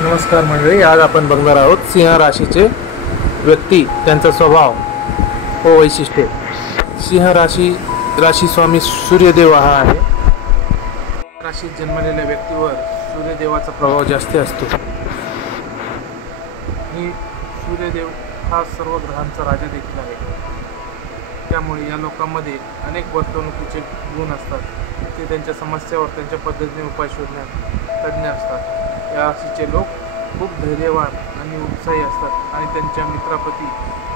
नमस्कार मंडळी, आज आपण बघणार आहोत सिंह राशीचे व्यक्ती, त्यांचा स्वभाव व वैशिष्ट्ये। सिंह राशी स्वामी सूर्यदेव हा आहे। राशीत जन्मलेल्या व्यक्तीवर सूर्यदेवाचा प्रभाव जास्त असतो। ही सूर्यदेव हा सर्व ग्रहांचा राजा देखील आहे। त्यामुळे या लोकांमध्ये अनेक वर्तणुकीचे गुण असतात। ते त्यांच्या समस्यावर त्यांच्या पद्धतीने उपाय शोधण्यात तज्ञ असतात। या राशीचे लोक खूप धैर्यवान आणि उत्साही असतात आणि त्यांच्या मित्राप्रती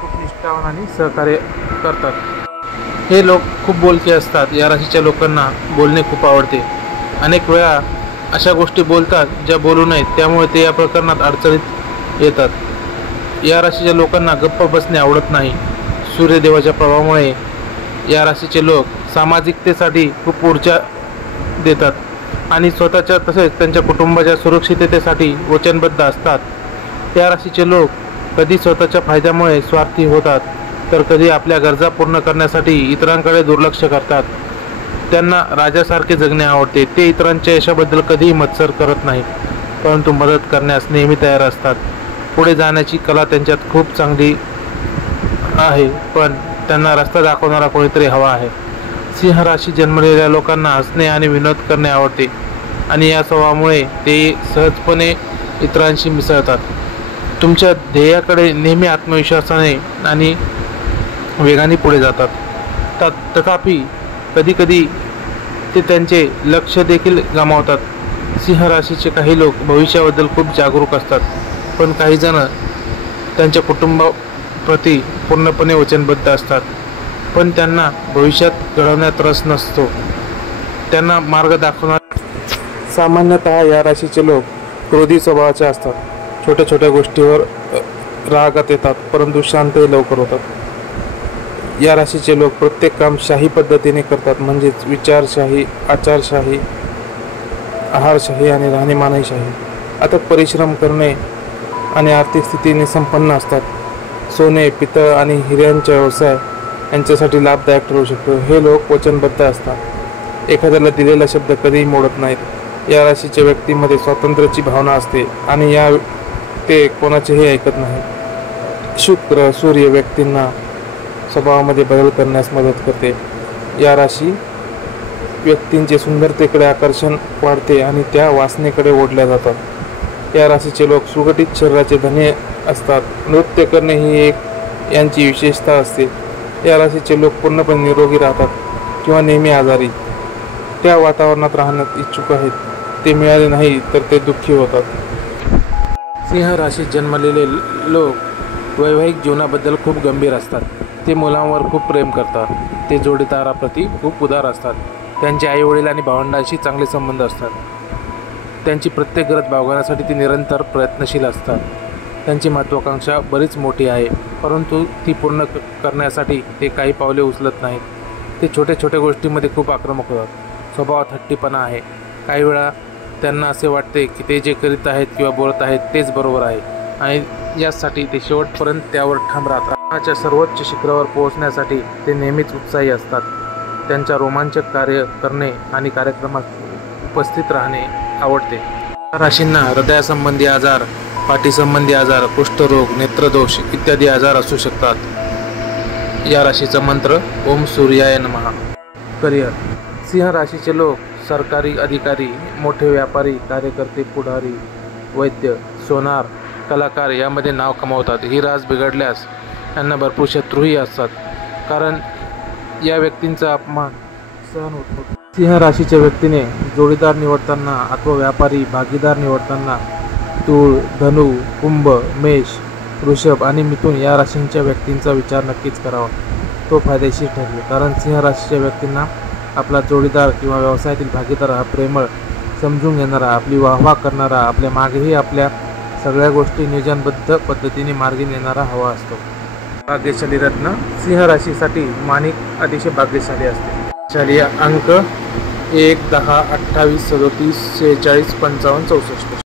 खूप निष्ठावान आणि सहकार्य करतात। हे लोक खूप बोलके असतात। या राशीच्या लोकांना बोलणे खूप आवडते। अनेक वेळा अशा गोष्टी बोलतात ज्या बोलू नयेत, त्यामुळे ते या प्रकरणात अडचणीत येतात। या राशीच्या लोकांना गप्प बसणे आवडत नाही। सूर्यदेवाच्या प्रभावामुळे या राशीचे लोक सामाजिकतेसाठी खूप ऊर्जा देतात आणि स्वतःच्या तसेच त्यांच्या कुटुंबाच्या सुरक्षिततेसाठी वचनबद्ध असतात। या राशीचे लोक कधी स्वतःच्या फायद्यामुळे स्वार्थी होतात, तर कधी आपल्या गरजा पूर्ण करण्यासाठी इतरांकडे दुर्लक्ष करतात। त्यांना राजासारखे जगणे आवडते। ते इतरांच्या यशाबद्दल कधीही मत्सर करत नाही, परंतु मदत करण्यास नेहमी तयार असतात। पुढे जाण्याची कला त्यांच्यात खूप चांगली आहे, पण त्यांना रस्ता दाखवणारा कोणीतरी हवा आहे। सिंह राशी जन्मलेल्या लोकांना हसणे आणि विनोद करणे आवडते आणि या स्वभावामुळे ते सहजपणे इतरांशी मिसळतात। तुमच्या ध्येयाकडे नेहमी आत्मविश्वासाने आणि वेगाने पुढे जातात। तथापि कधीकधी ते त्यांचे लक्ष देखील गमावतात। सिंह राशीचे काही लोक भविष्याबद्दल खूप जागरूक असतात, पण काही जण त्यांच्या कुटुंबाप्रती पूर्णपणे वचनबद्ध असतात, पण त्यांना भविष्यात घडवण्यात रस नसतो। त्यांना मार्ग दाखवणार सामान्यतः या राशीचे लोक क्रोधी स्वभावाचे असतात। छोट्या छोट्या गोष्टीवर रागात येतात, परंतु शांतही लवकर होतात। या राशीचे लोक प्रत्येक काम शाही पद्धतीने करतात, म्हणजेच विचारशाही, आचारशाही, आहारशाही आणि राहणीमानही शाही। अथक परिश्रम करणे आणि आर्थिक स्थितीने संपन्न असतात। सोने, पितळ आणि हिऱ्यांचा व्यवसाय यांच्यासाठी लाभदायक ठरू शकतो। हे लोक वचनबद्ध असतात, एखाद्याला दिलेला शब्द कधीही मोडत नाहीत। या राशीच्या व्यक्तीमध्ये स्वातंत्र्याची भावना असते आणि ते कोणाचेही ऐकत नाही। शुक्र, सूर्य व्यक्तींना स्वभावामध्ये बदल करण्यास मदत करते। या राशी व्यक्तींचे सुंदरतेकडे आकर्षण वाढते आणि त्या वासनेकडे ओढल्या जातात। या राशीचे लोक सुगठित शरीराचे धनी असतात। नृत्य करणे ही एक यांची विशेषता असते। या राशीचे लोक पूर्णपणे निरोगी राहतात किंवा नेहमी आजारी त्या वातावरणात राहण्यात इच्छुक आहेत। ते मिळाले नाही तर ते दुःखी होतात। सिंह राशीत जन्मलेले लोक वैवाहिक जीवनाबद्दल खूप गंभीर असतात। ते मुलांवर खूप प्रेम करतात। ते जोडीदाराप्रती खूप उदार असतात। त्यांचे आईवडील आणि भावंडांशी चांगले संबंध असतात। त्यांची प्रत्येक गरज भागवण्यासाठी ते निरंतर प्रयत्नशील असतात। त्यांची महत्त्वाकांक्षा बरीच मोठी आहे, परंतु ती पूर्ण करण्यासाठी ते काही पावले उचलत नाहीत। ते छोट्या छोट्या गोष्टींमध्ये खूप आक्रमक होतात। स्वभावात हट्टीपणा आहे। काही वेळा त्यांना असे वाटते की ते जे करीत आहेत किंवा बोलत आहेत तेच बरोबर आहे आणि यासाठी ते शेवटपर्यंत त्यावर ठाम राहतात। जीवनाच्या सर्वोच्च शिखरावर पोहोचण्यासाठी ते नेहमीच उत्साही असतात। त्यांच्या रोमांचक कार्य करणे आणि कार्यक्रमात उपस्थित राहणे आवडते। राशींना हृदयासंबंधी आजार, पाठीसंबंधी आजार, कुष्ठरोग, नेत्रदोष इत्यादी आजार असू शकतात। या राशीचा मंत्र ओम सूर्याय नमः। करिअर, सिंह राशीचे लोक सरकारी अधिकारी, मोठे व्यापारी, कार्यकर्ते, पुढारी, वैद्य, सोनार, कलाकार यामध्ये नाव कमावतात। ही रास बिघडल्यास यांना भरपूर शत्रूही असतात, कारण या व्यक्तींचा अपमान सहन होत नाही। सिंह राशीच्या व्यक्तीने जोडीदार निवडताना अथवा व्यापारी भागीदार निवडताना तूळ, धनु, कुंभ, मेष, वृषभ आणि मिथुन या राशींच्या व्यक्तींचा विचार नक्कीच करावा। तो फायदेशीर ठरेल, कारण सिंह राशीच्या व्यक्तींना आपला जोडीदार किंवा व्यवसायातील भागीदार हा प्रेमळ, समजून घेणारा, आपली वाहवा करणारा, आपल्या मागेही आपल्या सगळ्या गोष्टी नियोजनबद्ध पद्धतीने मार्गी नेणारा हवा असतो। भाग्यशाली रत्न, सिंह राशीसाठी माणिक अतिशय भाग्यशाली असते। शालीय अंक 1, 10, 28, 37, 46, 55, 64।